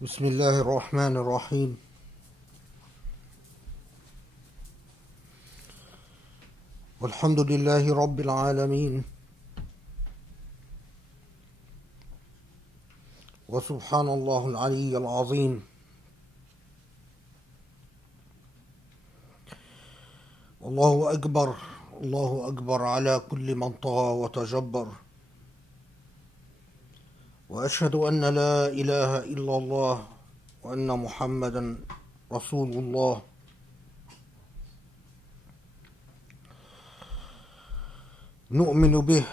بسم الله الرحمن الرحيم. والحمد لله رب العالمين، وسبحان الله العلي العظيم. الله أكبر، الله أكبر على كل من طغى وتجبر. وأشهد أن لا إله إلا الله وأن محمدا رسول الله. نؤمن به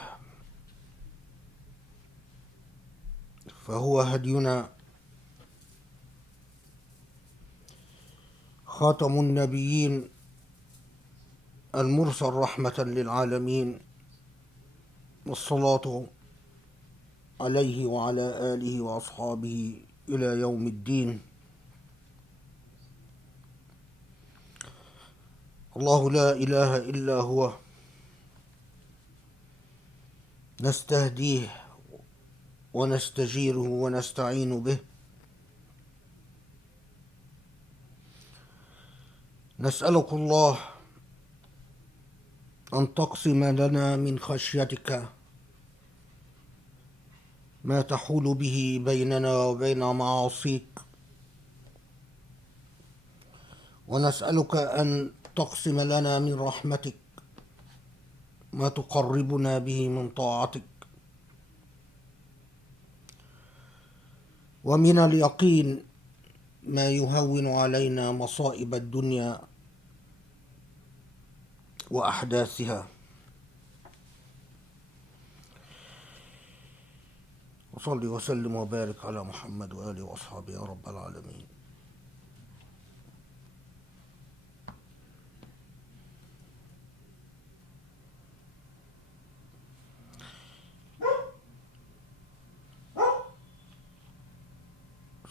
فهو هدينا، خاتم النبيين، المرسل رحمة للعالمين، والصلاة عليه وعلى آله وأصحابه إلى يوم الدين. الله لا إله إلا هو، نستهديه ونستجيره ونستعين به. نسألك الله أن تقسم لنا من خشيتك ما تحول به بيننا وبين معاصيك، ونسألك أن تقسم لنا من رحمتك ما تقربنا به من طاعتك، ومن اليقين ما يهون علينا مصائب الدنيا وأحداثها. وصل وسلم وبارك على محمد وآله وأصحابه يا رب العالمين.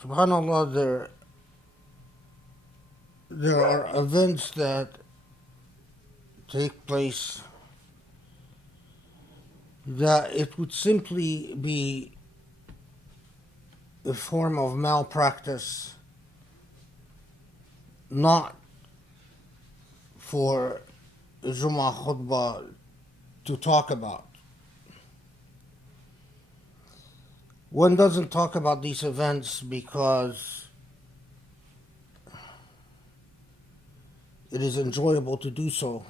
Subhanallah, there are events that take place that it would simply be a form of malpractice, not for Jummah Khutbah to talk about. One doesn't talk about these events because it is enjoyable to do so.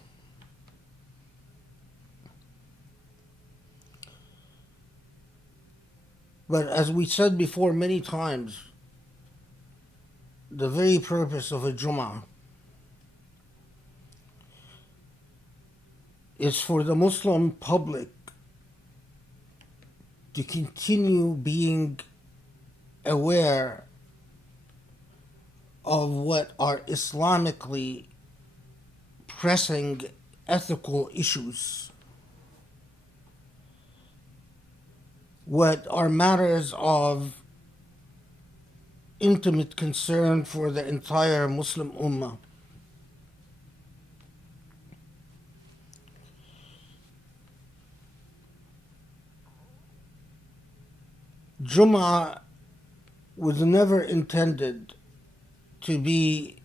But as we said before many times, the very purpose of a Jummah is for the Muslim public to continue being aware of what are Islamically pressing ethical issues, what are matters of intimate concern for the entire Muslim Ummah. Jummah was never intended to be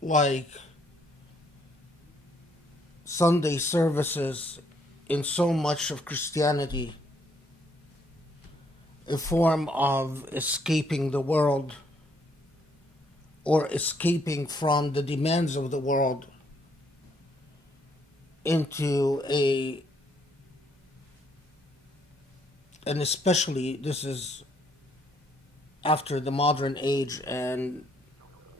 like Sunday services in so much of Christianity, a form of escaping the world or escaping from the demands of the world into and especially this is after the modern age and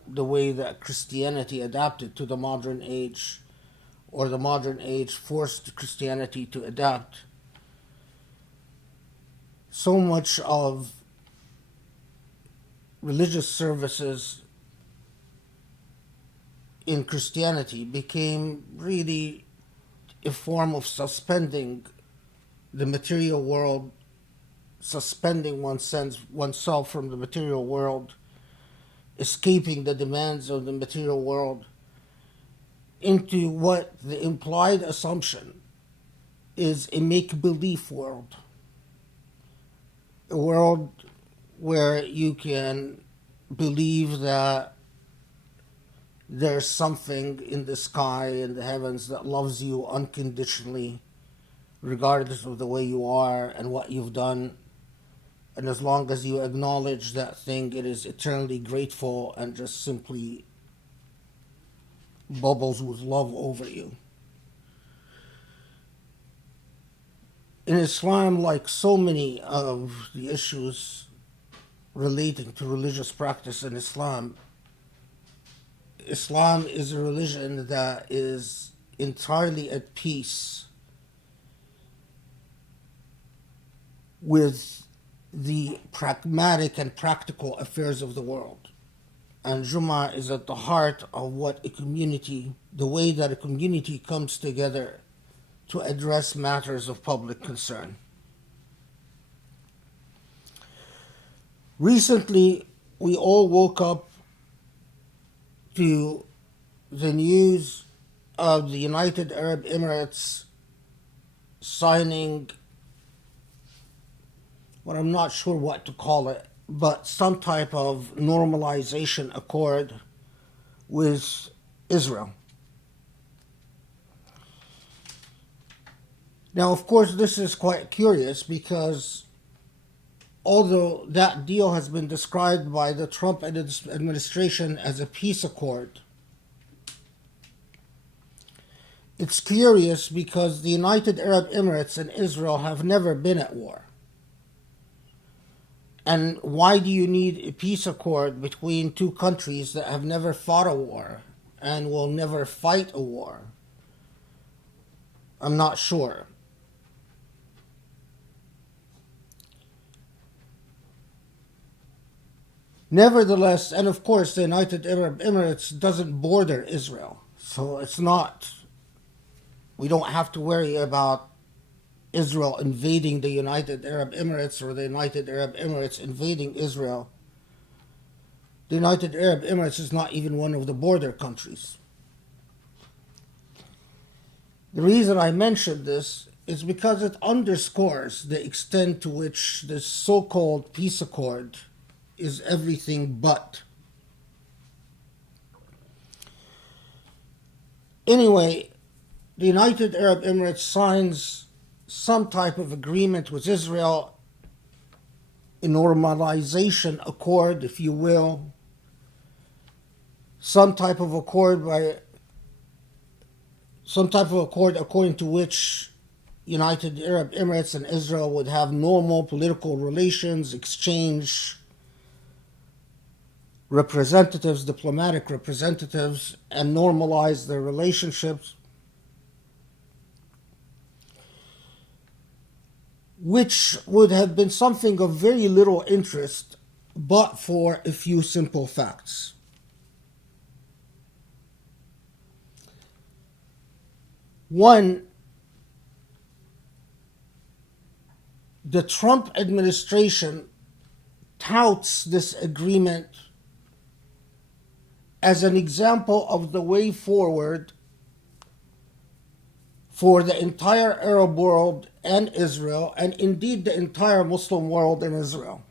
the way that Christianity adapted to the modern age, or the modern age forced Christianity to adapt. So much of religious services in Christianity became really a form of suspending the material world, suspending oneself from the material world, escaping the demands of the material world into what the implied assumption is a make-believe world, a world where you can believe that there's something in the sky, in the heavens, that loves you unconditionally, regardless of the way you are and what you've done. And as long as you acknowledge that thing, it is eternally grateful and just simply bubbles with love over you. In Islam, like so many of the issues relating to religious practice in Islam, Islam is a religion that is entirely at peace with the pragmatic and practical affairs of the world. And Jummah is at the heart of what a community, the way that a community comes together to address matters of public concern. Recently, we all woke up to the news of the United Arab Emirates signing what I'm not sure what to call it, but some type of normalization accord with Israel. Now, of course, this is quite curious because although that deal has been described by the Trump administration as a peace accord, it's curious because the United Arab Emirates and Israel have never been at war. And why do you need a peace accord between two countries that have never fought a war and will never fight a war? I'm not sure. Nevertheless, and of course, the United Arab Emirates doesn't border Israel. So it's not, we don't have to worry about Israel invading the United Arab Emirates or the United Arab Emirates invading Israel. The United Arab Emirates is not even one of the border countries. The reason I mention this is because it underscores the extent to which this so-called peace accord is everything but. Anyway, the United Arab Emirates signs some type of agreement with Israel, a normalization accord, if you will, some type of accord according to which United Arab Emirates and Israel would have normal political relations, exchange representatives, diplomatic representatives, and normalize their relationships, which would have been something of very little interest but for a few simple facts. One, the Trump administration touts this agreement as an example of the way forward for the entire Arab world and Israel, and indeed the entire Muslim world and Israel.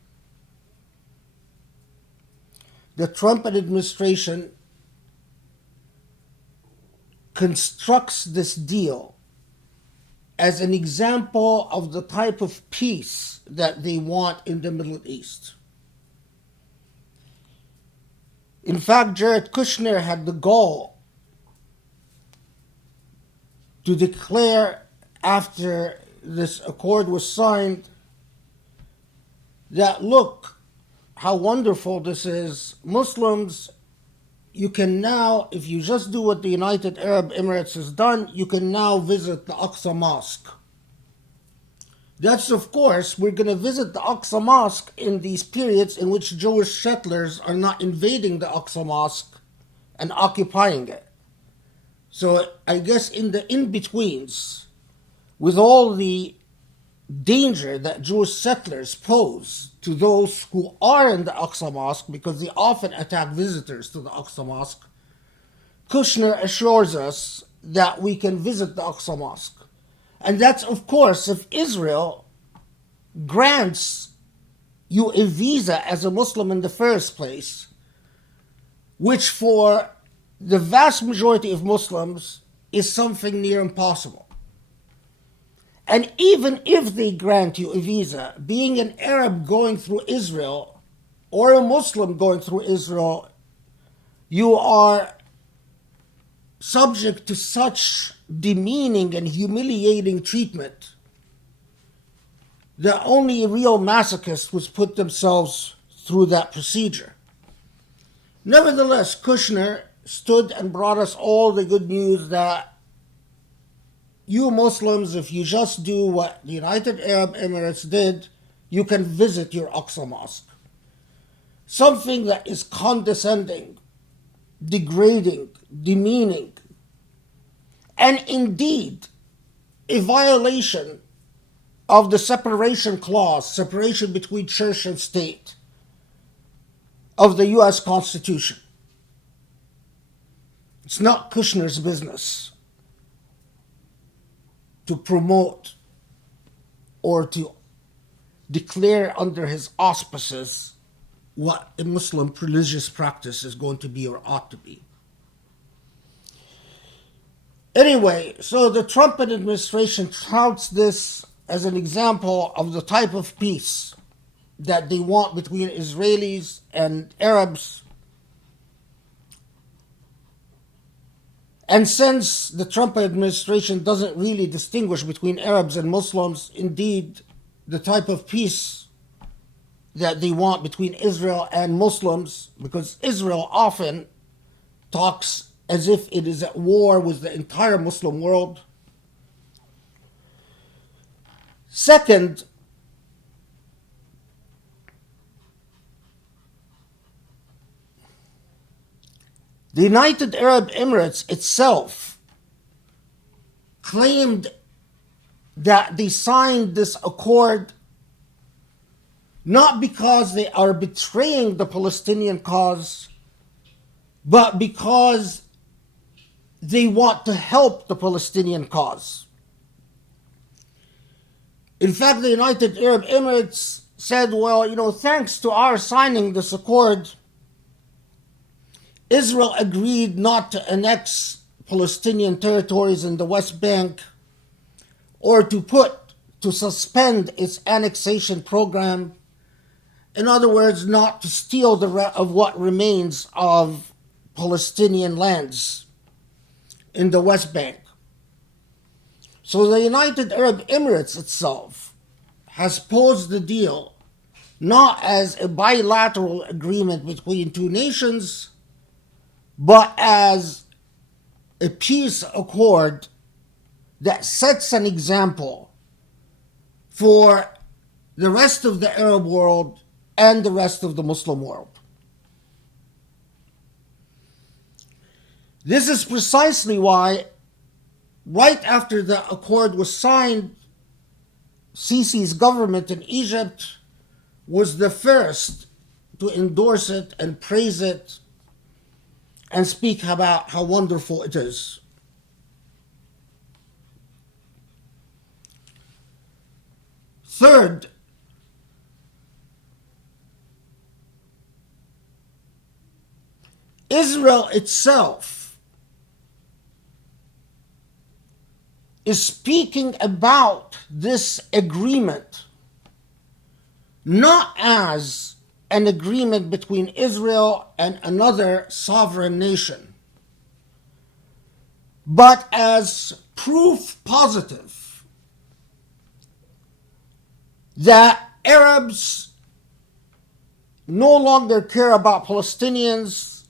The Trump administration constructs this deal as an example of the type of peace that they want in the Middle East. In fact, Jared Kushner had the gall to declare after this accord was signed that, look, how wonderful this is. Muslims, you can now, if you just do what the United Arab Emirates has done, you can now visit the Aqsa Mosque. That's, of course, we're going to visit the Aqsa Mosque in these periods in which Jewish settlers are not invading the Aqsa Mosque and occupying it. So I guess in the in-betweens, with all the danger that Jewish settlers pose to those who are in the Aqsa Mosque, because they often attack visitors to the Aqsa Mosque, Kushner assures us that we can visit the Aqsa Mosque. And that's, of course, if Israel grants you a visa as a Muslim in the first place, which for the vast majority of Muslims is something near impossible. And even if they grant you a visa, being an Arab going through Israel or a Muslim going through Israel, you are subject to such demeaning and humiliating treatment that only real masochists would put themselves through that procedure. Nevertheless, Kushner stood and brought us all the good news that you Muslims, if you just do what the United Arab Emirates did, you can visit your Aqsa Mosque. Something that is condescending, degrading, demeaning, and indeed a violation of the separation clause, separation between church and state, of the U.S. Constitution. It's not Kushner's business to promote or to declare under his auspices what a Muslim religious practice is going to be or ought to be. Anyway, so the Trump administration touts this as an example of the type of peace that they want between Israelis and Arabs. And since the Trump administration doesn't really distinguish between Arabs and Muslims, indeed, the type of peace that they want between Israel and Muslims, because Israel often talks as if it is at war with the entire Muslim world. Second, the United Arab Emirates itself claimed that they signed this accord not because they are betraying the Palestinian cause, but because they want to help the Palestinian cause. In fact, the United Arab Emirates said, well, thanks to our signing this accord, Israel agreed not to annex Palestinian territories in the West Bank or to suspend its annexation program. In other words, not to steal of what remains of Palestinian lands in the West Bank. So the United Arab Emirates itself has posed the deal not as a bilateral agreement between two nations, but as a peace accord that sets an example for the rest of the Arab world and the rest of the Muslim world. This is precisely why, right after the accord was signed, Sisi's government in Egypt was the first to endorse it and praise it and speak about how wonderful it is. Third, Israel itself is speaking about this agreement not as an agreement between Israel and another sovereign nation, but as proof positive that Arabs no longer care about Palestinians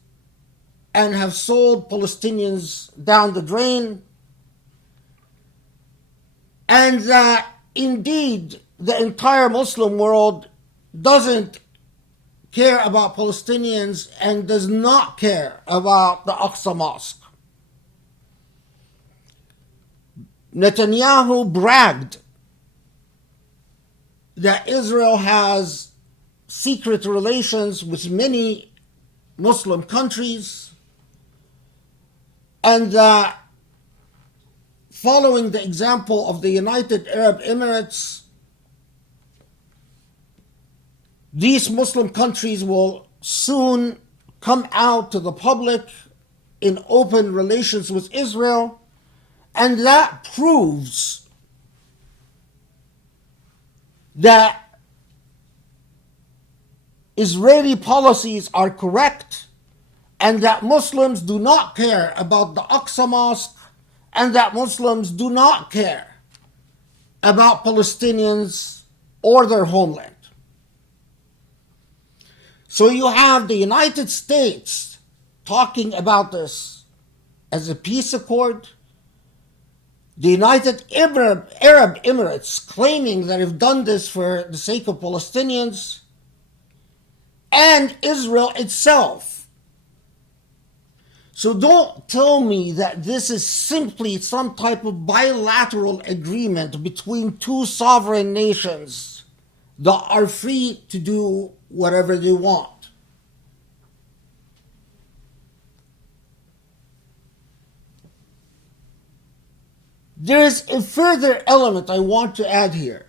and have sold Palestinians down the drain, and that indeed the entire Muslim world doesn't care about Palestinians and does not care about the Aqsa Mosque. Netanyahu bragged that Israel has secret relations with many Muslim countries, and that following the example of the United Arab Emirates, these Muslim countries will soon come out to the public in open relations with Israel, and that proves that Israeli policies are correct and that Muslims do not care about the Aqsa Mosque and that Muslims do not care about Palestinians or their homeland. So you have the United States talking about this as a peace accord, the United Arab Emirates claiming that they've done this for the sake of Palestinians, and Israel itself. So don't tell me that this is simply some type of bilateral agreement between two sovereign nations that are free to do whatever they want. There is a further element I want to add here.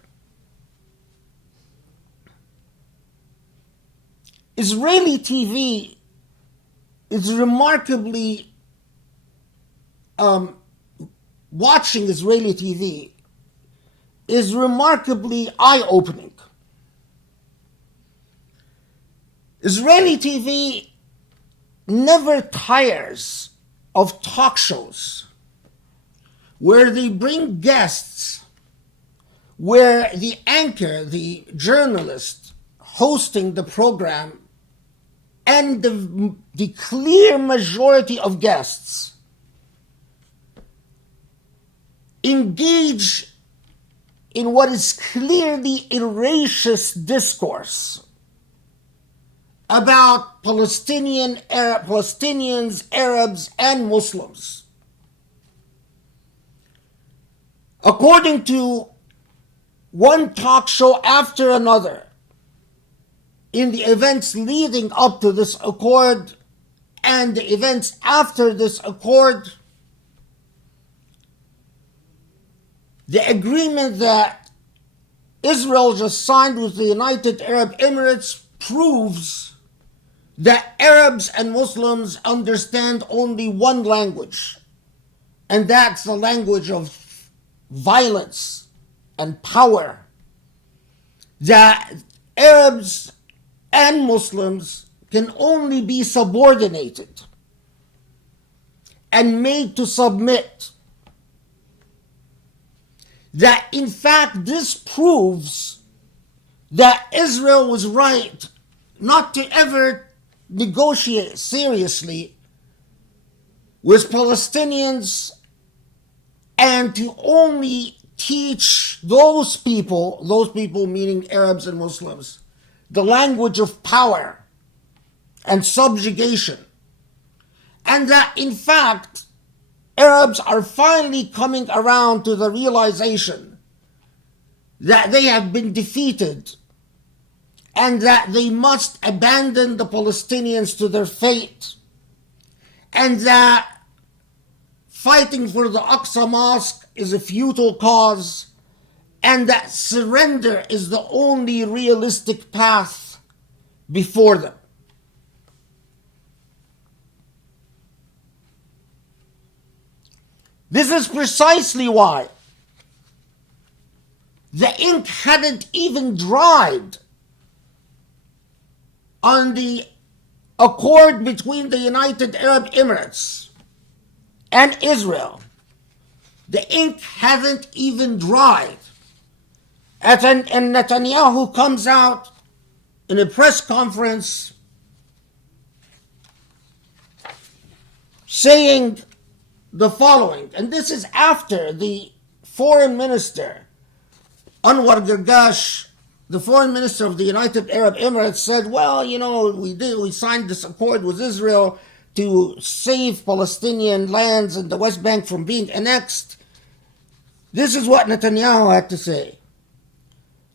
Israeli TV is remarkably, watching Israeli TV is remarkably eye-opening. Israeli TV never tires of talk shows where they bring guests, where the anchor, the journalist hosting the program, and the clear majority of guests engage in what is clearly erroneous discourse about Palestinians, Arabs, and Muslims. According to one talk show after another, in the events leading up to this accord and the events after this accord, the agreement that Israel just signed with the United Arab Emirates proves that Arabs and Muslims understand only one language, and that's the language of violence and power. That Arabs and Muslims can only be subordinated and made to submit. That in fact this proves that Israel was right not to ever negotiate seriously with Palestinians and to only teach those people meaning Arabs and Muslims, the language of power and subjugation. And that in fact, Arabs are finally coming around to the realization that they have been defeated and that they must abandon the Palestinians to their fate, and that fighting for the Aqsa Mosque is a futile cause, and that surrender is the only realistic path before them. This is precisely why the ink hadn't even dried on the accord between the United Arab Emirates and Israel. The ink hasn't even dried. And Netanyahu comes out in a press conference saying the following, and this is after the foreign minister, Anwar Gargash, the foreign minister of the United Arab Emirates, said, well, we signed this accord with Israel to save Palestinian lands in the West Bank from being annexed. This is what Netanyahu had to say.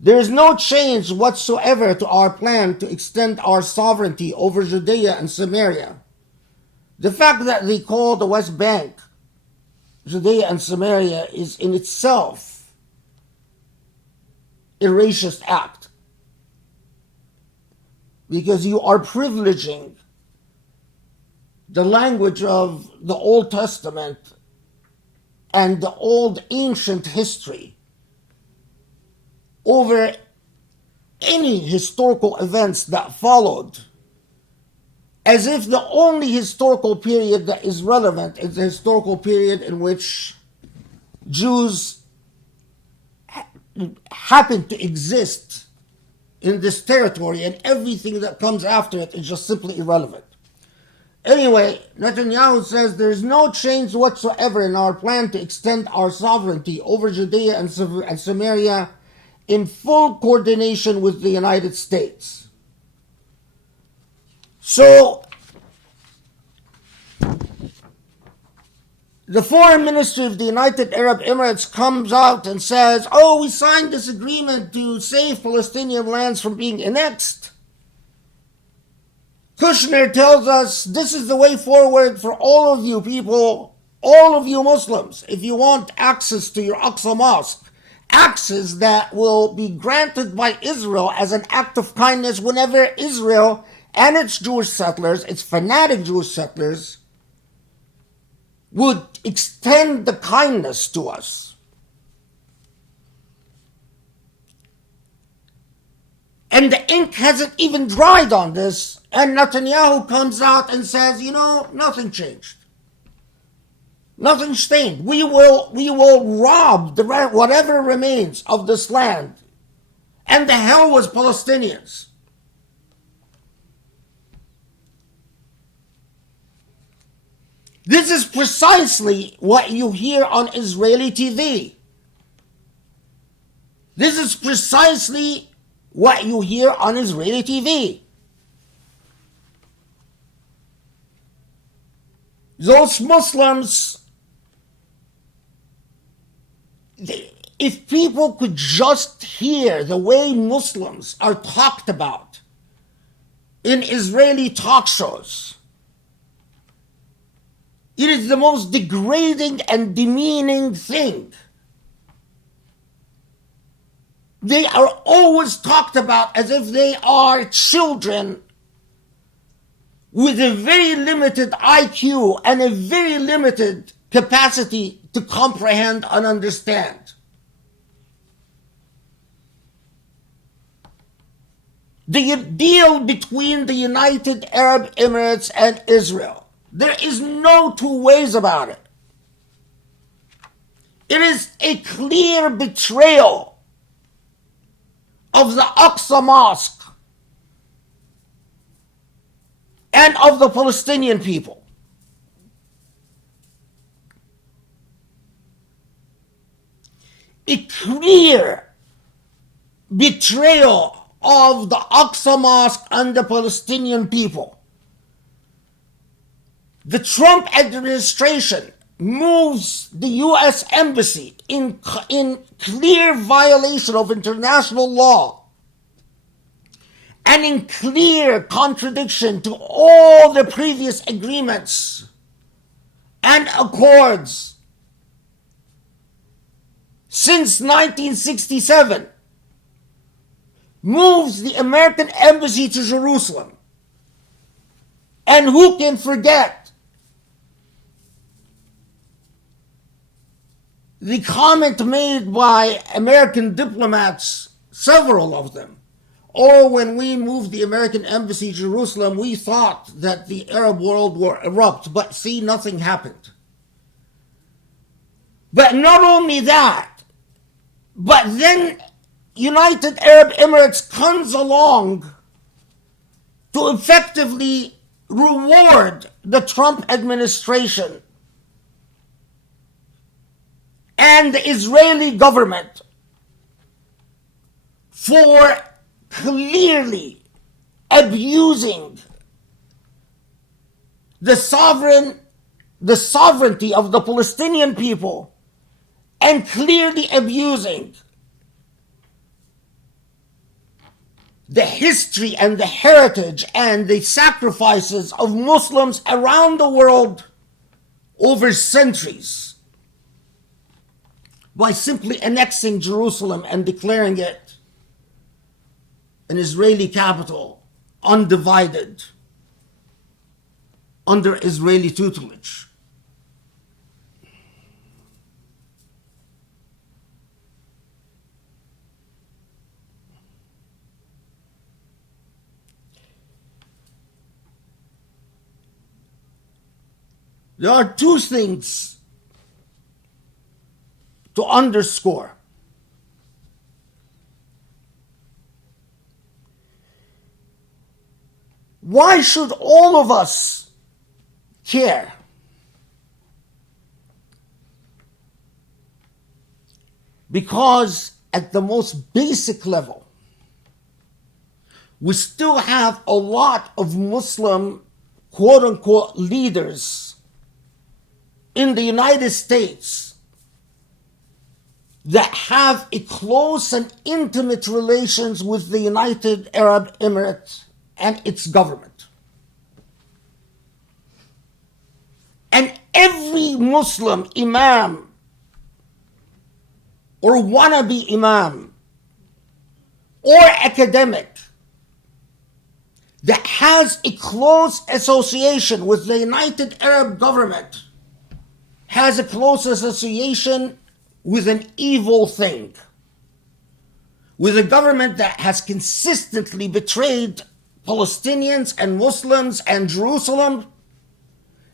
There is no change whatsoever to our plan to extend our sovereignty over Judea and Samaria. The fact that they call the West Bank Judea and Samaria is in itself a racist act. because you are privileging the language of the Old Testament and the old ancient history over any historical events that followed, as if the only historical period that is relevant is the historical period in which Jews happen to exist in this territory, and everything that comes after it is just simply irrelevant. Anyway, Netanyahu says there is no change whatsoever in our plan to extend our sovereignty over Judea and Samaria in full coordination with the United States. So, the foreign ministry of the United Arab Emirates comes out and says, oh, we signed this agreement to save Palestinian lands from being annexed. Kushner tells us this is the way forward for all of you people, all of you Muslims, if you want access to your Aqsa Mosque, access that will be granted by Israel as an act of kindness whenever Israel and its Jewish settlers, its fanatic Jewish settlers, would extend the kindness to us. And the ink hasn't even dried on this, and Netanyahu comes out and says, you know, nothing changed. Nothing's changed. We will rob whatever remains of this land. And the hell was Palestinians. This is precisely what you hear on Israeli TV. This is precisely what you hear on Israeli TV. Those Muslims, if people could just hear the way Muslims are talked about in Israeli talk shows, it is the most degrading and demeaning thing. They are always talked about as if they are children with a very limited IQ and a very limited capacity to comprehend and understand. The deal between the United Arab Emirates and Israel, there is no two ways about it. It is a clear betrayal of the Aqsa Mosque and of the Palestinian people. A clear betrayal of the Aqsa Mosque and the Palestinian people. The Trump administration moves the U.S. Embassy in clear violation of international law and in clear contradiction to all the previous agreements and accords since 1967, moves the American Embassy to Jerusalem. And who can forget the comment made by American diplomats, several of them, oh, when we moved the American Embassy to Jerusalem, we thought that the Arab world would erupt, but see, nothing happened. But not only that, but then United Arab Emirates comes along to effectively reward the Trump administration and the Israeli government for clearly abusing the sovereignty of the Palestinian people and clearly abusing the history and the heritage and the sacrifices of Muslims around the world over centuries by simply annexing Jerusalem and declaring it an Israeli capital undivided under Israeli tutelage. There are two things to underscore. Why should all of us care? Because at the most basic level, we still have a lot of Muslim quote-unquote leaders in the United States that have a close and intimate relations with the United Arab Emirates and its government. And every Muslim imam or wannabe imam or academic that has a close association with the United Arab government has a close association with an evil thing, with a government that has consistently betrayed Palestinians and Muslims and Jerusalem.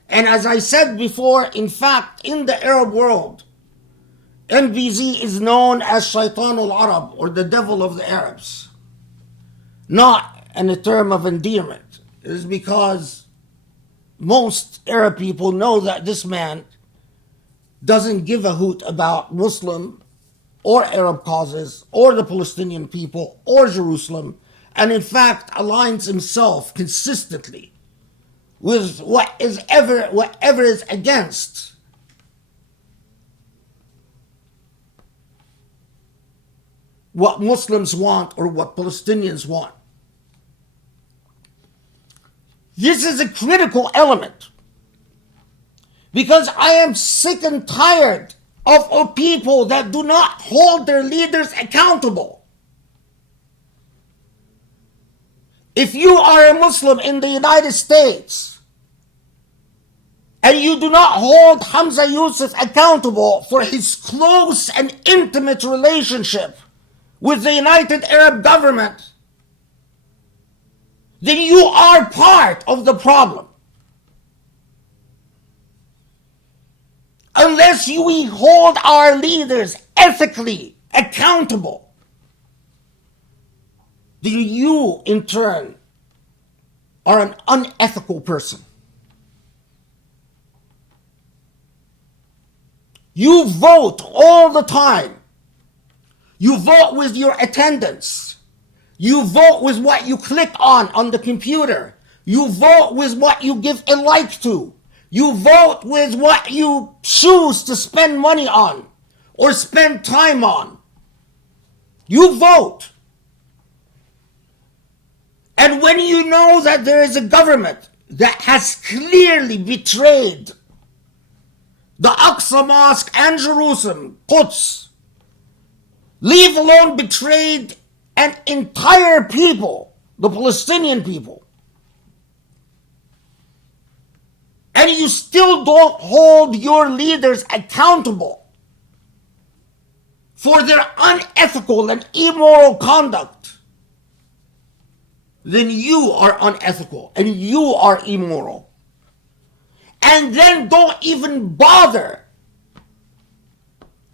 And as I said before, in fact, in the Arab world, MBZ is known as Shaitan al-Arab, or the devil of the Arabs. Not in a term of endearment. It is because most Arab people know that this man doesn't give a hoot about Muslim or Arab causes or the Palestinian people or Jerusalem, and in fact aligns himself consistently with whatever is against what Muslims want or what Palestinians want. This is a critical element, because I am sick and tired of people that do not hold their leaders accountable. If you are a Muslim in the United States and you do not hold Hamza Yusuf accountable for his close and intimate relationship with the United Arab government, then you are part of the problem. Unless we hold our leaders ethically accountable, then you, in turn, are an unethical person. You vote all the time. You vote with your attendance. You vote with what you click on the computer. You vote with what you give a like to. You vote with what you choose to spend money on or spend time on. You vote. And when you know that there is a government that has clearly betrayed the Aqsa Mosque and Jerusalem, Quds, leave alone betrayed an entire people, the Palestinian people, and you still don't hold your leaders accountable for their unethical and immoral conduct, then you are unethical and you are immoral. And then don't even bother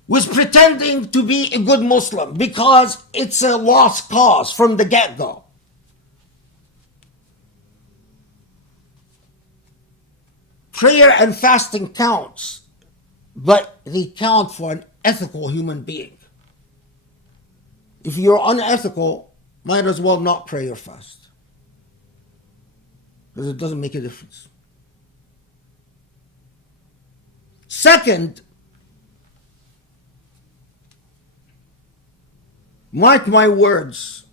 with pretending to be a good Muslim, because it's a lost cause from the get-go. Prayer and fasting counts, but they count for an ethical human being. If you're unethical, might as well not pray or fast, because it doesn't make a difference. Second, mark my words,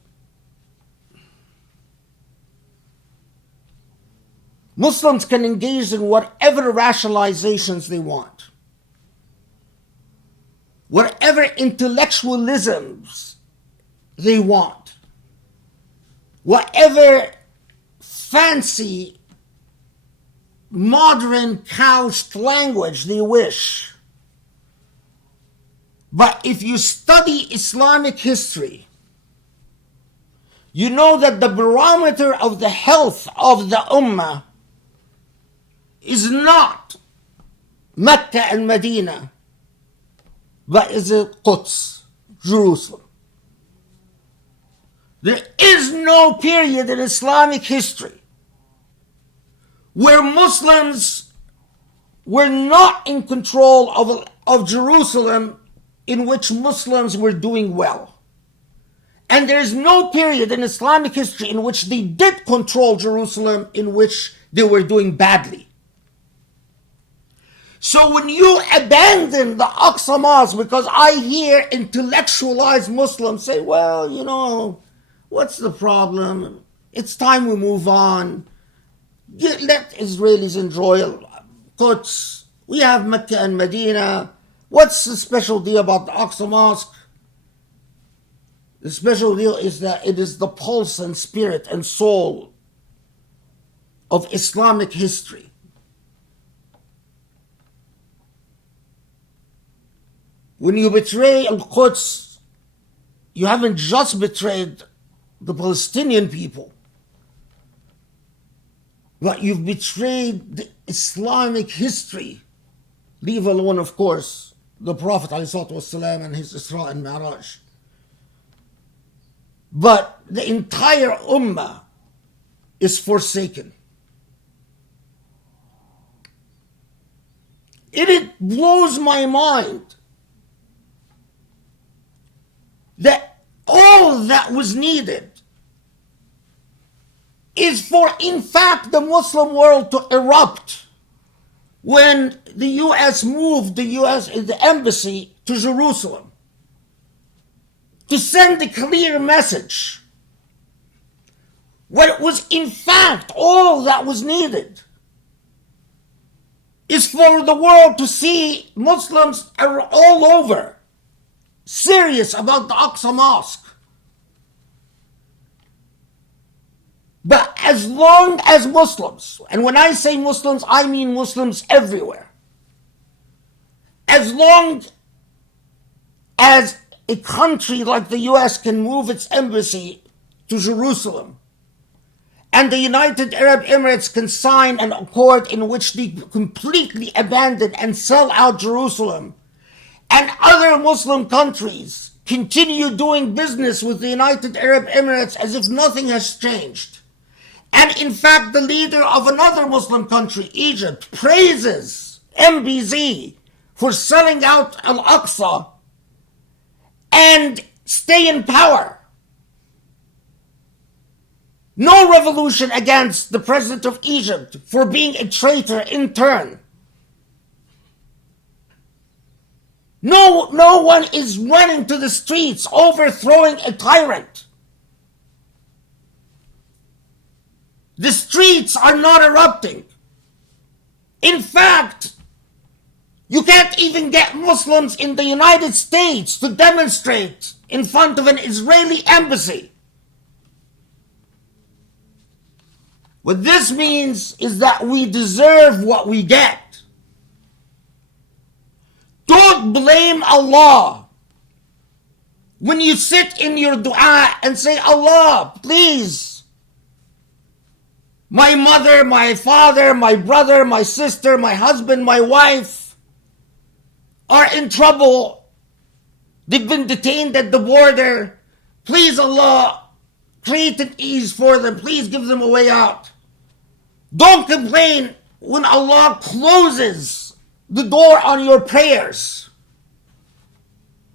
Muslims can engage in whatever rationalizations they want, whatever intellectualisms they want, whatever fancy, modern, couched language they wish. But if you study Islamic history, you know that the barometer of the health of the Ummah is not Mecca and Medina, but is Quds, Jerusalem. There is no period in Islamic history where Muslims were not in control of Jerusalem in which Muslims were doing well. And there is no period in Islamic history in which they did control Jerusalem in which they were doing badly. So when you abandon the Aqsa Mosque, because I hear intellectualized Muslims say, well, you know, what's the problem? It's time we move on. Let Israelis enjoy Quds. We have Mecca and Medina. What's the special deal about the Aqsa Mosque? The special deal is that it is the pulse and spirit and soul of Islamic history. When you betray Al-Quds, you haven't just betrayed the Palestinian people, but you've betrayed the Islamic history, leave alone, of course, the Prophet ﷺ and his Isra and Mi'raj. But the entire Ummah is forsaken. It blows my mind that all that was needed is for, in fact, the Muslim world to erupt when the U.S. moved the embassy to Jerusalem to send a clear message. What was, in fact, all that was needed is for the world to see Muslims are all over serious about the Aqsa Mosque. But as long as Muslims, and when I say Muslims, I mean Muslims everywhere, as long as a country like the US can move its embassy to Jerusalem, and the United Arab Emirates can sign an accord in which they completely abandon and sell out Jerusalem, and other Muslim countries continue doing business with the United Arab Emirates as if nothing has changed. And in fact, the leader of another Muslim country, Egypt, praises MBZ for selling out Al-Aqsa and stay in power. No revolution against the president of Egypt for being a traitor in turn. No one is running to the streets overthrowing a tyrant. The streets are not erupting. In fact, you can't even get Muslims in the United States to demonstrate in front of an Israeli embassy. What this means is that we deserve what we get. Don't blame Allah when you sit in your dua and say, Allah, please, my mother, my father, my brother, my sister, my husband, my wife are in trouble. They've been detained at the border. Please, Allah, create an ease for them. Please give them a way out. Don't complain when Allah closes the door on your prayers,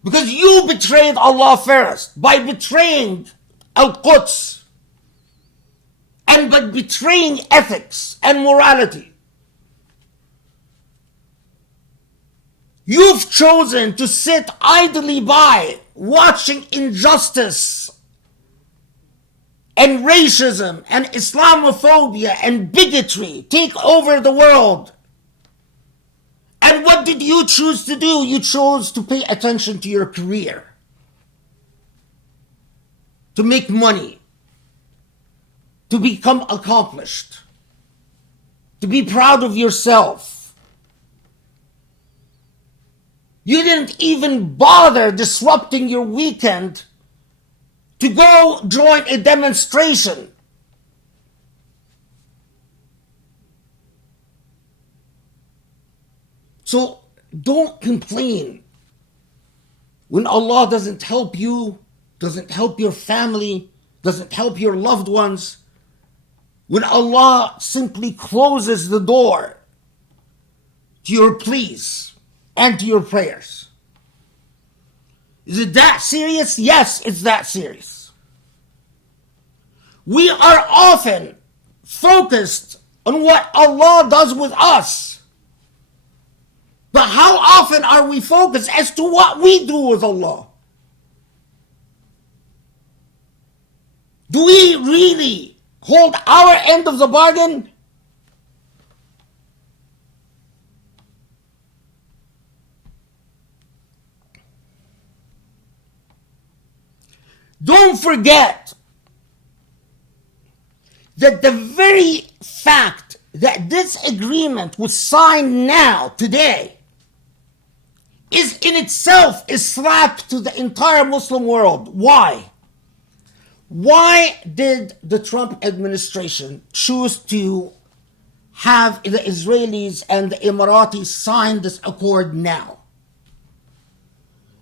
because you betrayed Allah first by betraying Al-Quds and by betraying ethics and morality. You've chosen to sit idly by watching injustice and racism and Islamophobia and bigotry take over the world. And what did you choose to do? You chose to pay attention to your career, to make money, to become accomplished, to be proud of yourself. You didn't even bother disrupting your weekend to go join a demonstration. So don't complain when Allah doesn't help you, doesn't help your family, doesn't help your loved ones. When Allah simply closes the door to your pleas and to your prayers. Is it that serious? Yes, it's that serious. We are often focused on what Allah does with us. But how often are we focused as to what we do with Allah? Do we really hold our end of the bargain? Don't forget that the very fact that this agreement was signed now, today, is in itself a slap to the entire Muslim world. Why? Why did the Trump administration choose to have the Israelis and the Emiratis sign this accord now?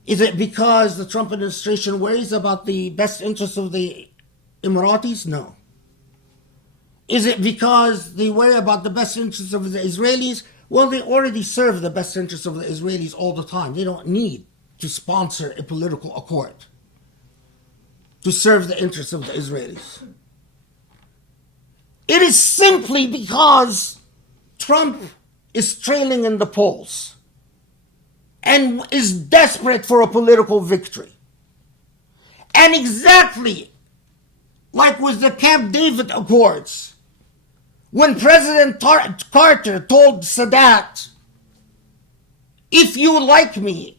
Is it because the Trump administration worries about the best interests of the Emiratis? No. Is it because they worry about the best interests of the Israelis? Well, they already serve the best interests of the Israelis all the time. They don't need to sponsor a political accord to serve the interests of the Israelis. It is simply because Trump is trailing in the polls and is desperate for a political victory. And exactly like with the Camp David Accords, when President Carter told Sadat, if you like me,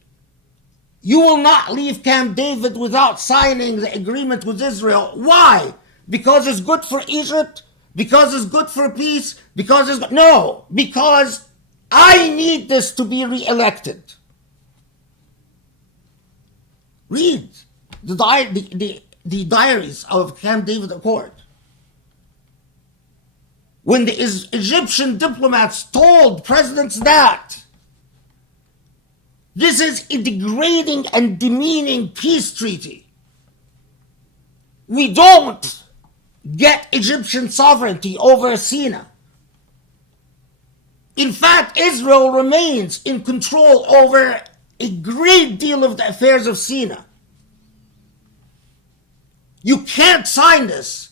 you will not leave Camp David without signing the agreement with Israel. Why? Because it's good for Egypt? Because it's good for peace? No, because I need this to be re-elected. Read the diaries of Camp David Accord. When the Egyptian diplomats told President Sadat, this is a degrading and demeaning peace treaty. We don't get Egyptian sovereignty over Sinai. In fact, Israel remains in control over a great deal of the affairs of Sinai. You can't sign this.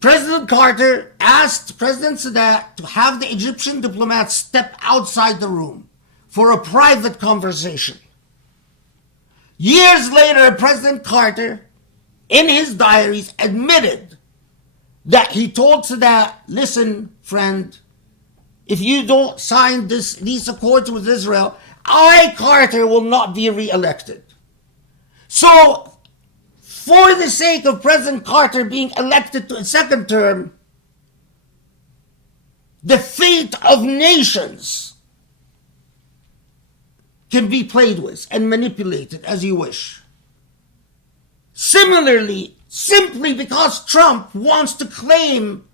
President Carter asked President Sadat to have the Egyptian diplomats step outside the room for a private conversation. Years later, President Carter, in his diaries, admitted that he told Sadat, listen, friend, if you don't sign these accords with Israel, I, Carter, will not be re-elected. So, for the sake of President Carter being elected to a second term, the fate of nations can be played with and manipulated as you wish. Similarly, simply because Trump wants to claim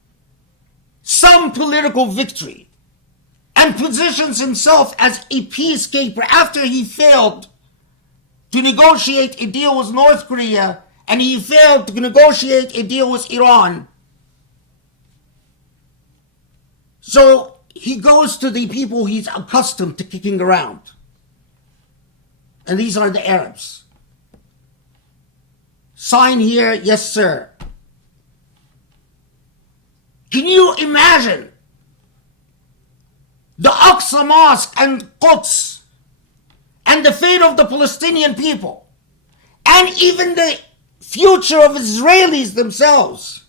some political victory and positions himself as a peacekeeper after he failed to negotiate a deal with North Korea and he failed to negotiate a deal with Iran. So he goes to the people he's accustomed to kicking around. And these are the Arabs. Sign here, yes sir. Can you imagine the Aqsa Mosque and Quds and the fate of the Palestinian people and even the future of Israelis themselves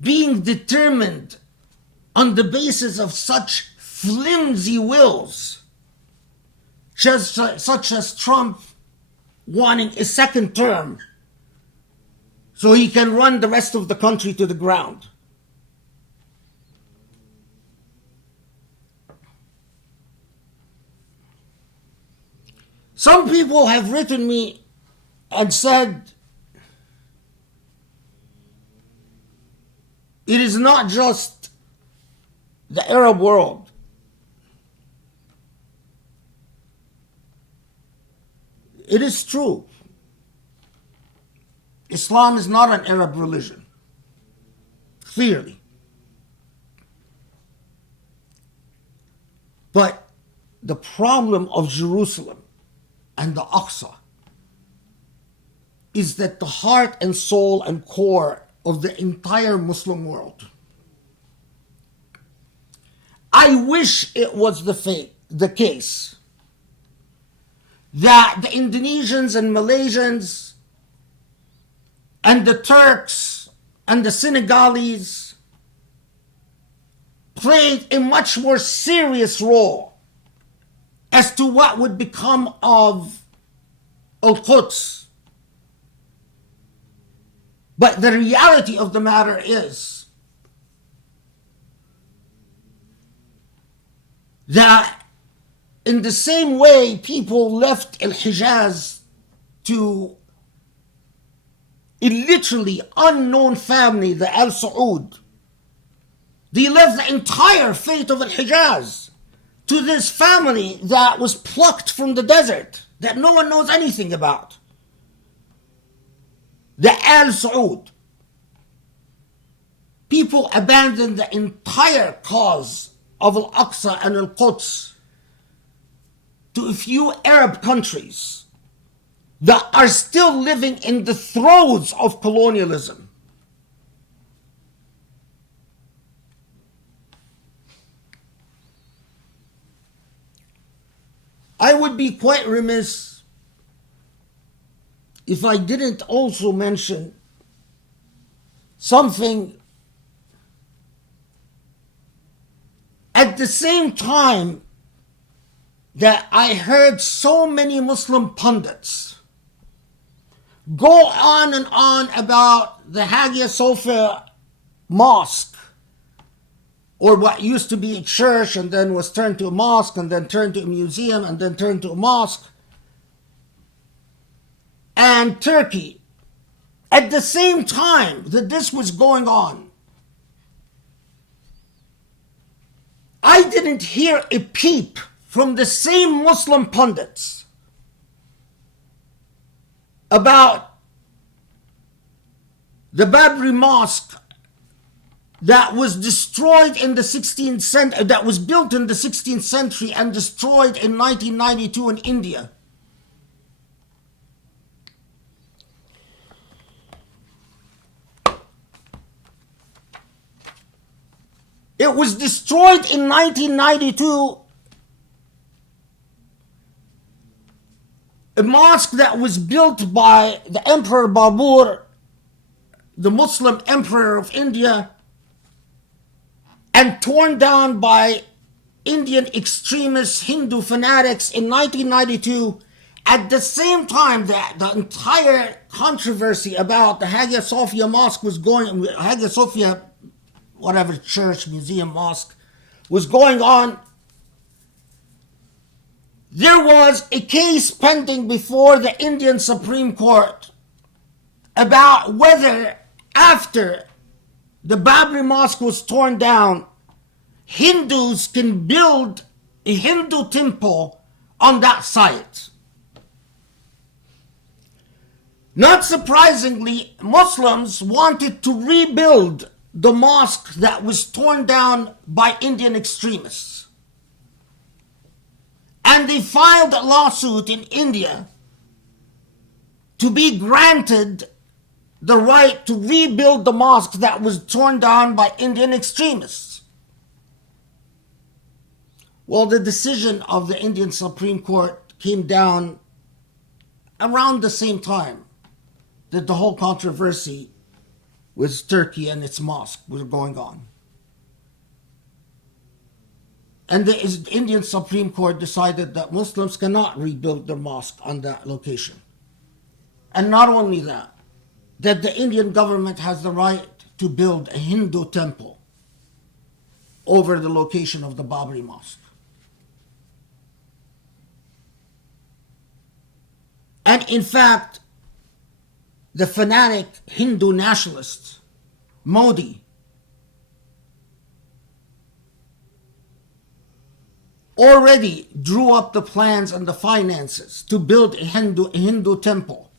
being determined on the basis of such flimsy wills, such as Trump wanting a second term so he can run the rest of the country to the ground. Some people have written me and said it is not just the Arab world. It is true. Islam is not an Arab religion, clearly. But the problem of Jerusalem and the Aqsa is that the heart and soul and core of the entire Muslim world. I wish it was the case that the Indonesians and Malaysians and the Turks and the Senegalese played a much more serious role as to what would become of Al-Quds. But the reality of the matter is that in the same way people left Al-Hijaz to a literally unknown family, the Al Saud, they left the entire fate of Al-Hijaz to this family that was plucked from the desert, that no one knows anything about. The Al Saud. People abandoned the entire cause of Al-Aqsa and Al-Quds to a few Arab countries that are still living in the throes of colonialism. I would be quite remiss if I didn't also mention something at the same time that I heard so many Muslim pundits go on and on about the Hagia Sophia Mosque, or what used to be a church and then was turned to a mosque and then turned to a museum and then turned to a mosque, and Turkey. At the same time that this was going on, I didn't hear a peep from the same Muslim pundits about the Babri Mosque that was destroyed in the 16th century, that was built in the 16th century and destroyed in 1992 in India. It was destroyed in 1992. A mosque that was built by the Emperor Babur, the Muslim Emperor of India, and torn down by Indian extremist Hindu fanatics in 1992, at the same time that the entire controversy about the Hagia Sophia Mosque was going, Hagia Sophia, whatever church, museum, mosque, was going on. There was a case pending before the Indian Supreme Court about whether, after the Babri Mosque was torn down, Hindus can build a Hindu temple on that site. Not surprisingly, Muslims wanted to rebuild the mosque that was torn down by Indian extremists. And they filed a lawsuit in India to be granted the right to rebuild the mosque that was torn down by Indian extremists. Well, the decision of the Indian Supreme Court came down around the same time that the whole controversy with Turkey and its mosque was going on. And the Indian Supreme Court decided that Muslims cannot rebuild their mosque on that location. And not only that, that the Indian government has the right to build a Hindu temple over the location of the Babri Mosque. And in fact, the fanatic Hindu nationalist, Modi, already drew up the plans and the finances to build a Hindu temple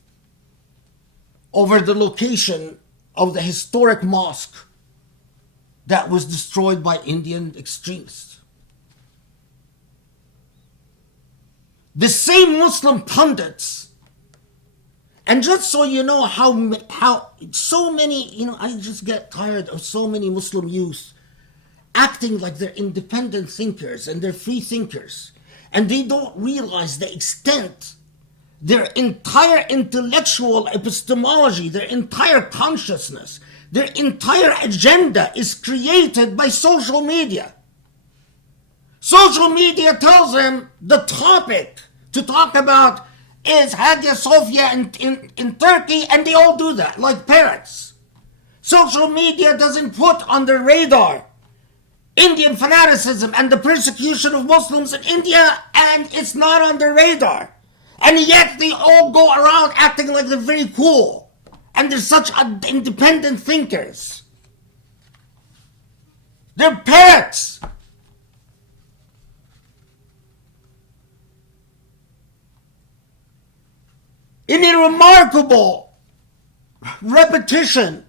over the location of the historic mosque that was destroyed by Indian extremists. The same Muslim pundits, and just so you know how so many, I just get tired of so many Muslim youth acting like they're independent thinkers and they're free thinkers, and they don't realize the extent their entire intellectual epistemology, their entire consciousness, their entire agenda is created by social media. Social media tells them the topic to talk about is Hagia Sophia in Turkey, and they all do that like parrots. Social media doesn't put on the radar Indian fanaticism and the persecution of Muslims in India, and it's not on their radar. And yet they all go around acting like they're very cool. And they're such independent thinkers. They're parrots. In a remarkable repetition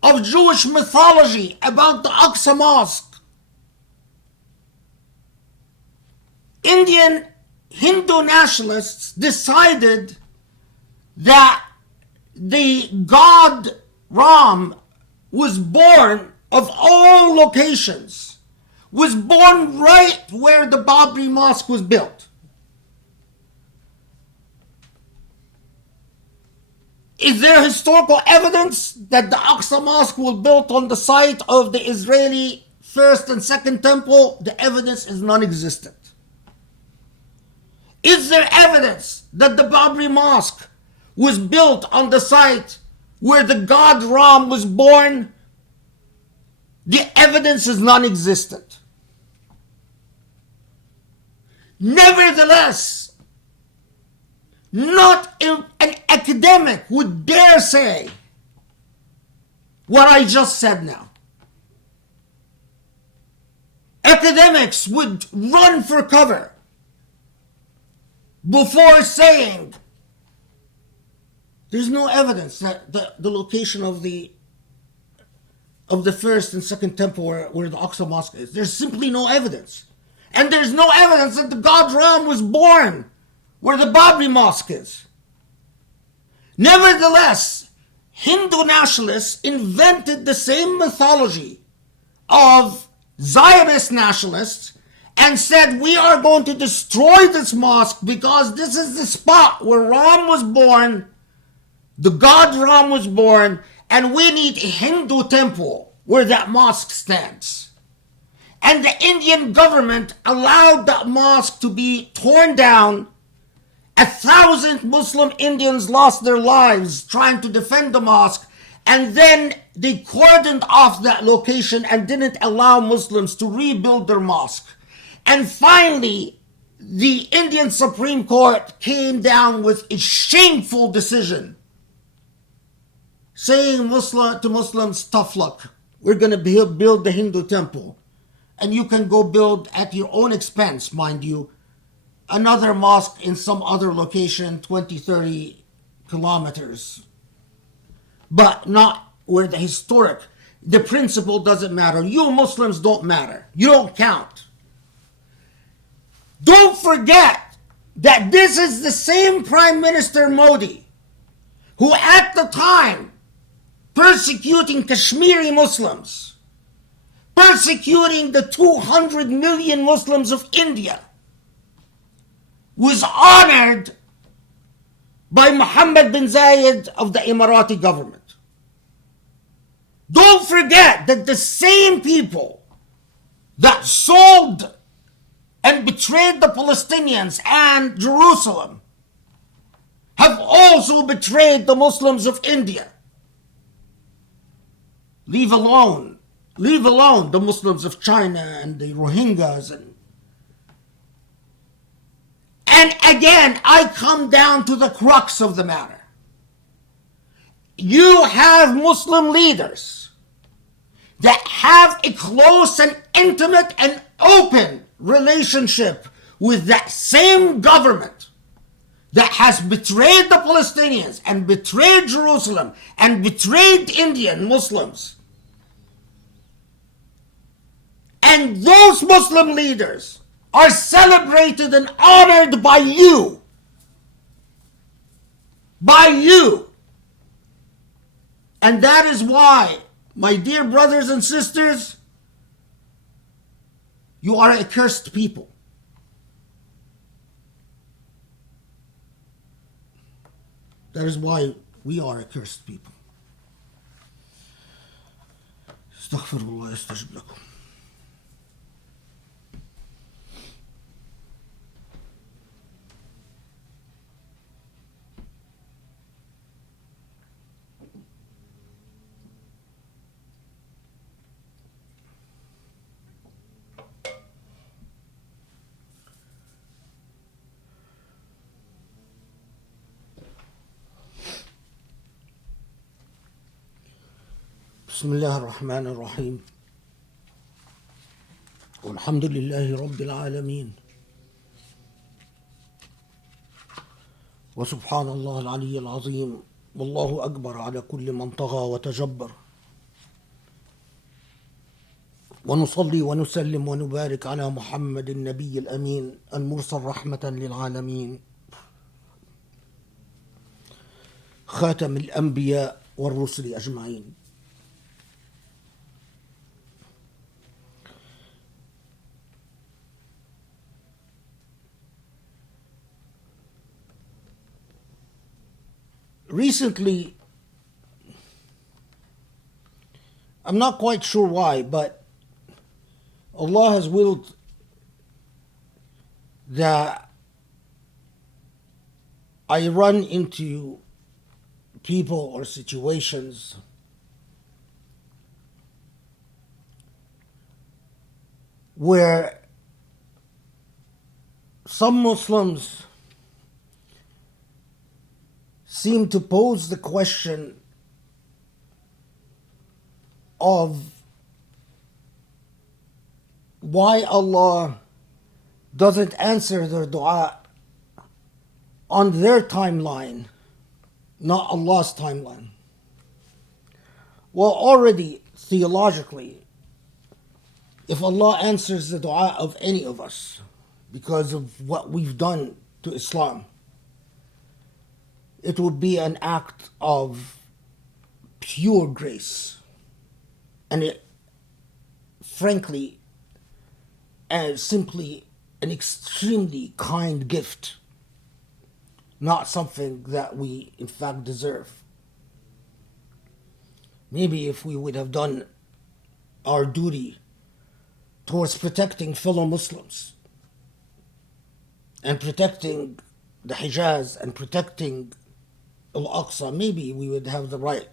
of Jewish mythology about the Aqsa Mosque, Indian Hindu nationalists decided that the god Ram was born, of all locations, was born right where the Babri Mosque was built. Is there historical evidence that the Aqsa Mosque was built on the site of the Israeli first and second temple? The evidence is non-existent. Is there evidence that the Babri Mosque was built on the site where the god Ram was born? The evidence is non-existent. Nevertheless, not an academic would dare say what I just said now. Academics would run for cover before saying there's no evidence that the location of the first and second temple where the Aqsa Mosque is. There's simply no evidence. And there's no evidence that the god Ram was born where the Babri Mosque is. Nevertheless, Hindu nationalists invented the same mythology of Zionist nationalists and said, we are going to destroy this mosque because this is the spot where Ram was born, the god Ram was born, and we need a Hindu temple where that mosque stands. And the Indian government allowed that mosque to be torn down. 1,000 Muslim Indians lost their lives trying to defend the mosque, and then they cordoned off that location and didn't allow Muslims to rebuild their mosque. And finally, the Indian Supreme Court came down with a shameful decision saying to Muslims, tough luck. We're going to build the Hindu temple. And you can go build at your own expense, mind you, another mosque in some other location, 20, 30 kilometers. But not where the principle doesn't matter. You Muslims don't matter. You don't count. Don't forget that this is the same Prime Minister Modi who at the time persecuting Kashmiri Muslims, persecuting the 200 million Muslims of India, was honored by Mohammed bin Zayed of the Emirati government. Don't forget that the same people that sold and betrayed the Palestinians and Jerusalem have also betrayed the Muslims of India. Leave alone the Muslims of China and the Rohingyas. And again, I come down to the crux of the matter. You have Muslim leaders that have a close and intimate and open relationship with that same government that has betrayed the Palestinians and betrayed Jerusalem and betrayed Indian Muslims. And those Muslim leaders are celebrated and honored by you. By you. And that is why, my dear brothers and sisters, you are a cursed people. That is why we are a cursed people. Astaghfirullah, yastajib lakum. بسم الله الرحمن الرحيم والحمد لله رب العالمين وسبحان الله العلي العظيم والله أكبر على كل من طغى وتجبر ونصلي ونسلم ونبارك على محمد النبي الأمين المرسل رحمة للعالمين خاتم الأنبياء والرسل أجمعين. Recently, I'm not quite sure why, but Allah has willed that I run into people or situations where some Muslims seem to pose the question of why Allah doesn't answer their dua on their timeline, not Allah's timeline. Well, already theologically, if Allah answers the dua of any of us because of what we've done to Islam, it would be an act of pure grace. And it, frankly, and simply an extremely kind gift, not something that we in fact deserve. Maybe if we would have done our duty towards protecting fellow Muslims and protecting the Hijaz and protecting Al-Aqsa, maybe we would have the right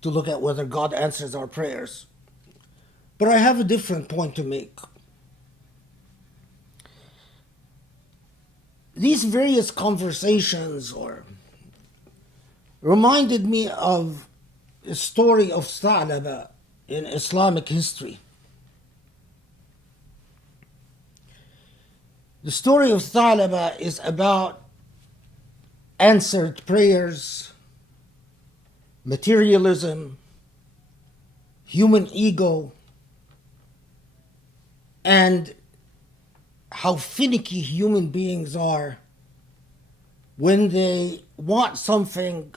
to look at whether God answers our prayers. But I have a different point to make. These various conversations reminded me of a story of Tha'laba in Islamic history. The story of Tha'laba is about answered prayers, materialism, human ego, and how finicky human beings are. When they want something,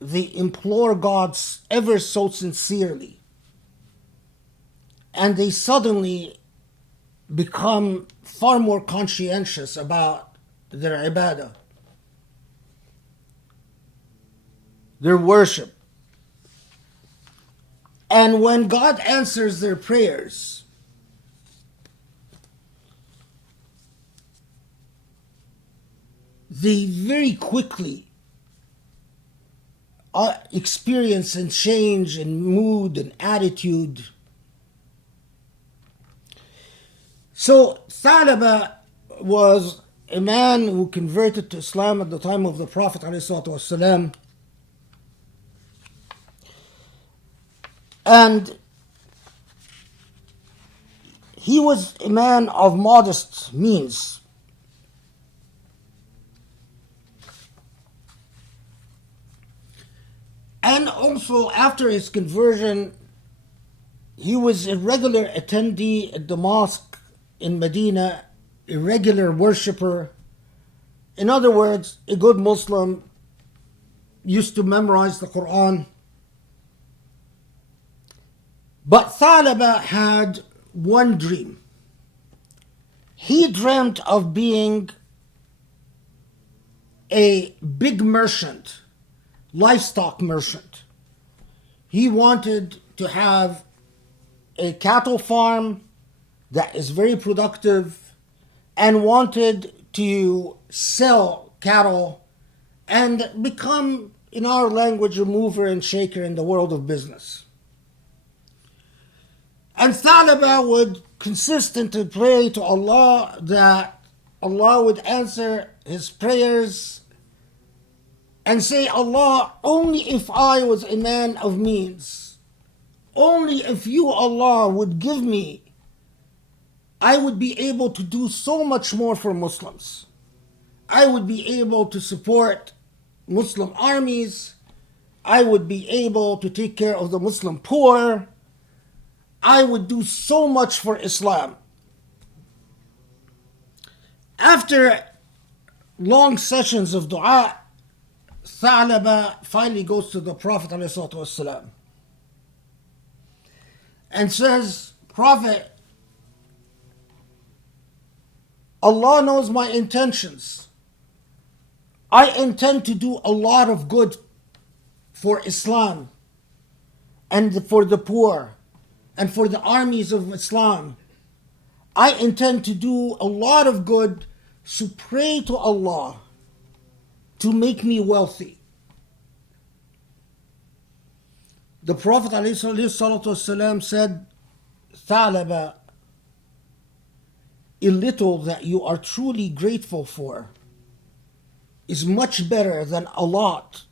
they implore God ever so sincerely, and they suddenly become far more conscientious about their ibadah, their worship. And when God answers their prayers, they very quickly experience and change in mood and attitude. So Thalaba was a man who converted to Islam at the time of the Prophet ﷺ, and he was a man of modest means. And also, after his conversion, he was a regular attendee at the mosque in Medina, a regular worshipper. In other words, a good Muslim, used to memorize the Quran. But Thalaba had one dream. He dreamt of being a big merchant, livestock merchant. He wanted to have a cattle farm that is very productive and wanted to sell cattle and become, in our language, a mover and shaker in the world of business. And Thalaba would consistently pray to Allah that Allah would answer his prayers and say, Allah, only if I was a man of means, only if you, Allah, would give me, I would be able to do so much more for Muslims. I would be able to support Muslim armies. I would be able to take care of the Muslim poor. I would do so much for Islam. After long sessions of dua, Thalaba finally goes to the Prophet ﷺ and says, Prophet, Allah knows my intentions. I intend to do a lot of good for Islam and for the poor and for the armies of Islam. I intend to do a lot of good, so pray to Allah to make me wealthy. The Prophet ﷺ said, Thalaba, a little that you are truly grateful for is much better than a lot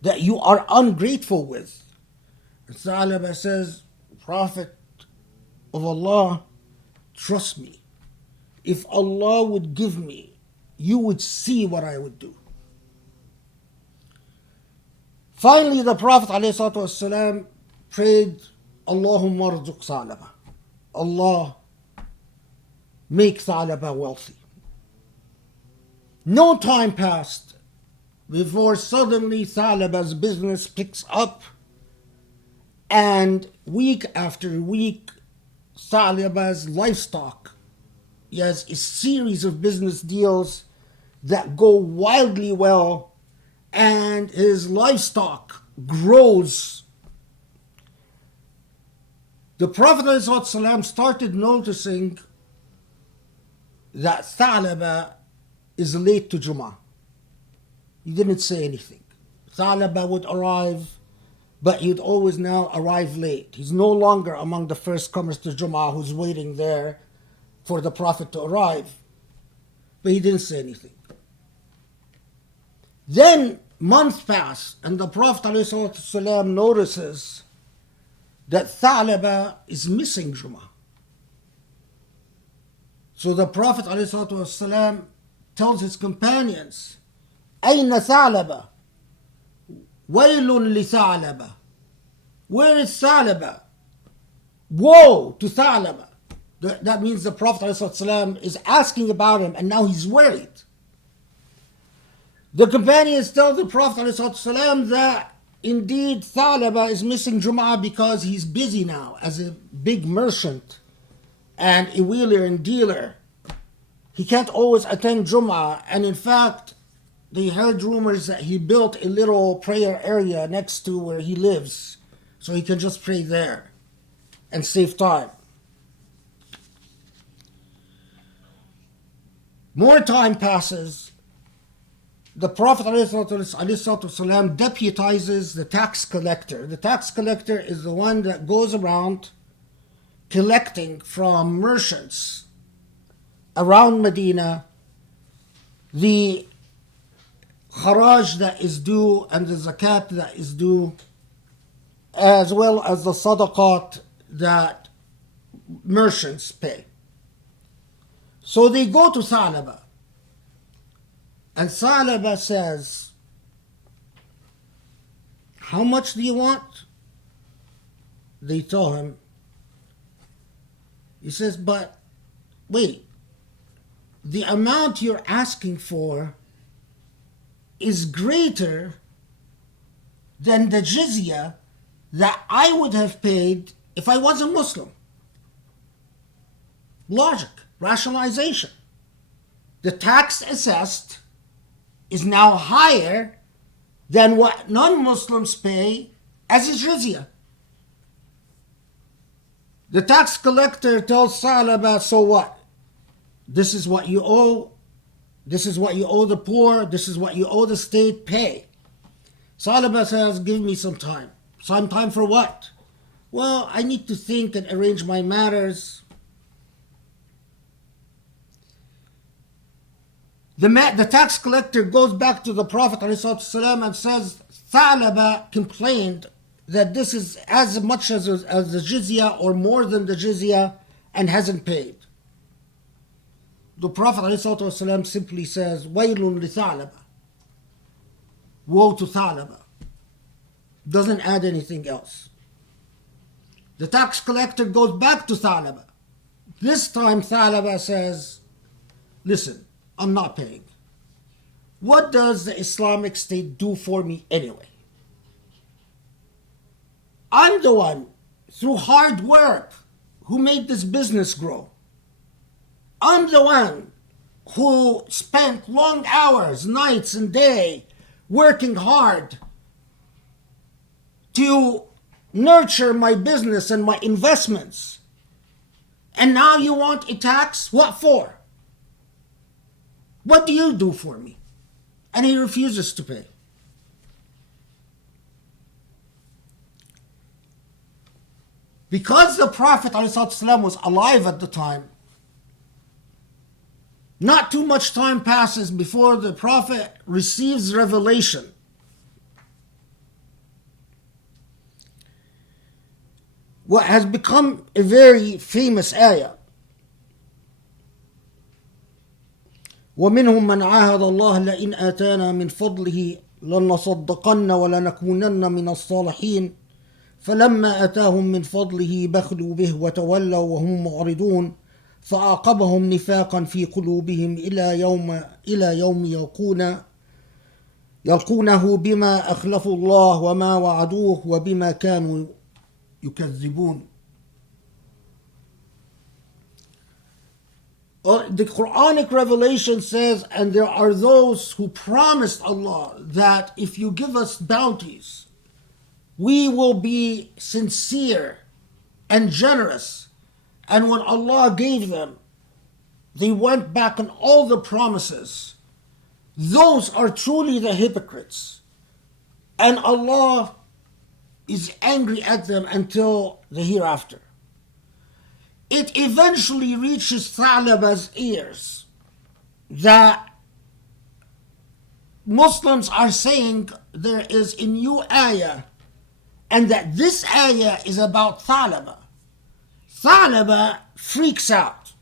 that you are ungrateful with. And Thalaba says, Prophet of Allah, trust me, if Allah would give me, you would see what I would do. Finally, the Prophet ﷺ prayed, Allahumma rzuq Thalaba. Allah, make Thalaba wealthy. No time passed before suddenly Thalaba's business picks up, and week after week, Thalaba's livestock, he has a series of business deals that go wildly well, and his livestock grows. The Prophet ﷺ started noticing that Thalaba is late to Jummah. He didn't say anything. Thalaba would arrive, but he'd always now arrive late. He's no longer among the first comers to Jummah who's waiting there for the Prophet to arrive. But he didn't say anything. Then months pass, and the Prophet ﷺ notices that Thalaba is missing Jummah. So the Prophet ﷺ tells his companions, أين ثعلبة? ويل لثعلبة. Where is Thalaba? Woe to Thalaba. That means the Prophet ﷺ is asking about him, and now he's worried. The companions tell the Prophet ﷺ that indeed Thalaba is missing Jum'ah because he's busy now as a big merchant and a wheeler and dealer. He can't always attend Jum'ah, and in fact, they heard rumors that he built a little prayer area next to where he lives, so he can just pray there and save time. More time passes, the Prophet ﷺ deputizes the tax collector. The tax collector is the one that goes around collecting from merchants around Medina the kharaj that is due and the zakat that is due, as well as the sadaqat that merchants pay. So they go to Tha'laba, and Tha'laba says, how much do you want? They tell him. He says, but wait, the amount you're asking for is greater than the jizya that I would have paid if I wasn't Muslim. Logic, rationalization. The tax assessed is now higher than what non-Muslims pay as a jizya. The tax collector tells Tha'laba, so what? This is what you owe. This is what you owe the poor. This is what you owe the state. Pay. Tha'laba says, give me some time. Some time for what? Well, I need to think and arrange my matters. The tax collector goes back to the Prophet ﷺ and says, Tha'laba complained that this is as much as the jizya or more than the jizya and hasn't paid. The Prophet ﷺ simply says, Waylun li Tha'laba. Woe to Tha'laba. Doesn't add anything else. The tax collector goes back to Tha'laba. This time Tha'laba says, listen, I'm not paying. What does the Islamic State do for me anyway? I'm the one, through hard work, who made this business grow. I'm the one who spent long hours, nights and day, working hard to nurture my business and my investments. And now you want a tax? What for? What do you do for me? And he refuses to pay. Because the Prophet ﷺ was alive at the time, not too much time passes before the Prophet receives revelation. What has become a very famous ayah. ومنهم من عاهد الله لئن آتانا من فضله لنصدقن ولنكونن من الصالحين فلما آتاهم من فضله بخلوا به وتولوا وهم معرضون فأعقبهم نفاقا في قلوبهم إلى يوم يلقونه بما أخلفوا الله وما وعدوه وبما كانوا يكذبون. The Quranic revelation says, and there are those who promised Allah that if you give us bounties, we will be sincere and generous. And when Allah gave them, they went back on all the promises. Those are truly the hypocrites. And Allah is angry at them until the hereafter. It eventually reaches Tha'laba's ears that Muslims are saying there is a new ayah and that this ayah is about Tha'laba. Tha'laba freaks out.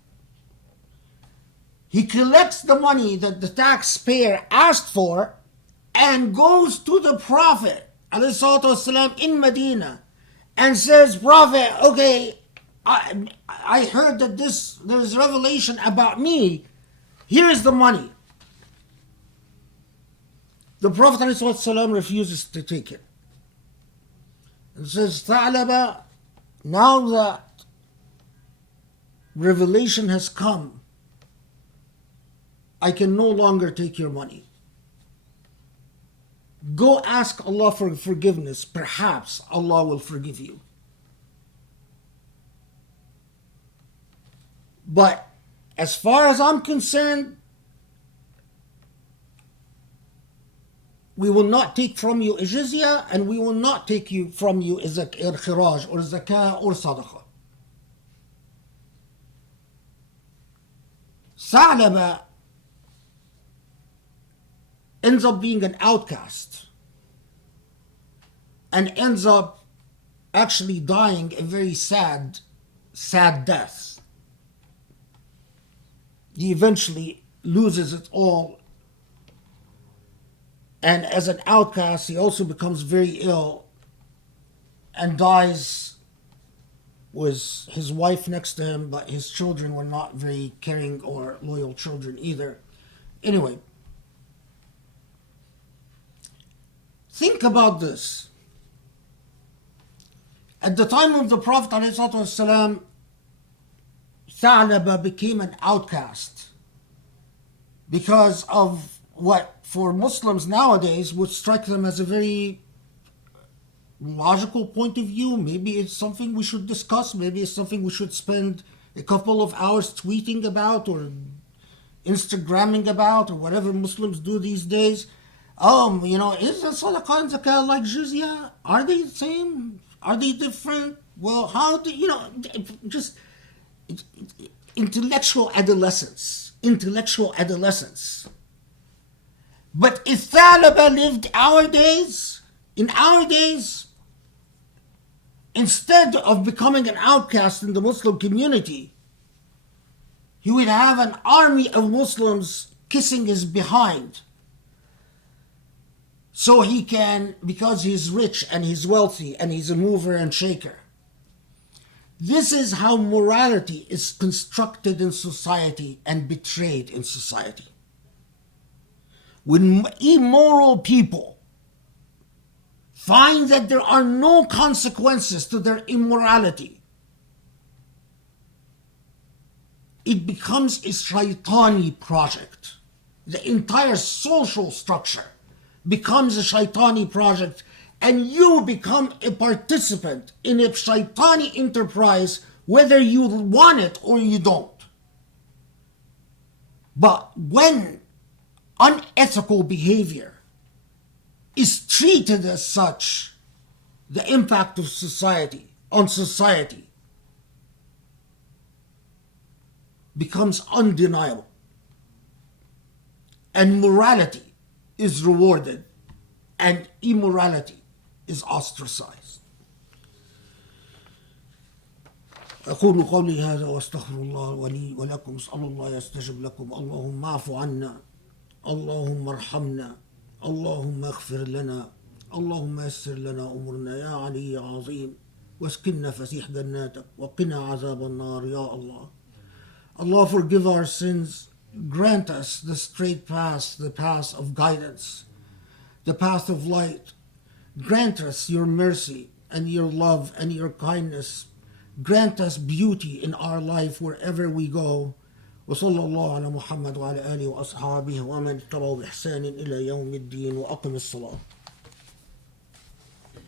He collects the money that the taxpayer asked for and goes to the Prophet ﷺ in Medina and says, Prophet, okay, I heard that there's revelation about me. Here is the money. The Prophet ﷺ refuses to take it. And says, Tha'laba, now that revelation has come, I can no longer take your money. Go ask Allah for forgiveness. Perhaps Allah will forgive you. But as far as I'm concerned, we will not take from you a jizya, and we will not take from you a khiraj or zakah or sadaqah. Sa'laba ends up being an outcast and ends up actually dying a very sad death. He eventually loses it all, and as an outcast he also becomes very ill and dies with his wife next to him, but his children were not very caring or loyal children either. Anyway, think about this. At the time of the Prophet ﷺ, Tha'laba became an outcast because of what for Muslims nowadays would strike them as a very logical point of view. Maybe it's something we should discuss. Maybe it's something we should spend a couple of hours tweeting about or Instagramming about or whatever Muslims do these days. Is the sadaqah and zakah like jizya? Are they the same? Are they different? Well, how do just intellectual adolescence. But if Tha'laba lived in our days, instead of becoming an outcast in the Muslim community, he would have an army of Muslims kissing his behind. So he can, because he's rich and he's wealthy and he's a mover and shaker. This is how morality is constructed in society and betrayed in society. When immoral people find that there are no consequences to their immorality, it becomes a shaitani project. The entire social structure becomes a shaitani project, and you become a participant in a shaitani enterprise whether you want it or you don't. But when unethical behavior is treated as such, the impact of on society becomes undeniable, and morality is rewarded and immorality is ostracized. أقول قولي هذا وأستغفر الله لي ولكم. أسأل الله يستجب لكم. اللهم اعف عنا، اللهم ارحمنا، اللهم اغفر لنا، اللهم يسر لنا أمورنا يا علي يا عظيم، واسكننا فسيح جناتك وقنا عذاب النار يا الله. Allah, forgive our sins. Grant us the straight path, the path of guidance, the path of light. Grant us your mercy and your love and your kindness. Grant us beauty in our life wherever we go. وصلى الله على محمد وعلى آله وأصحابه ومن اتبعوا بإحسان إلى يوم الدين وأقم الصلاة.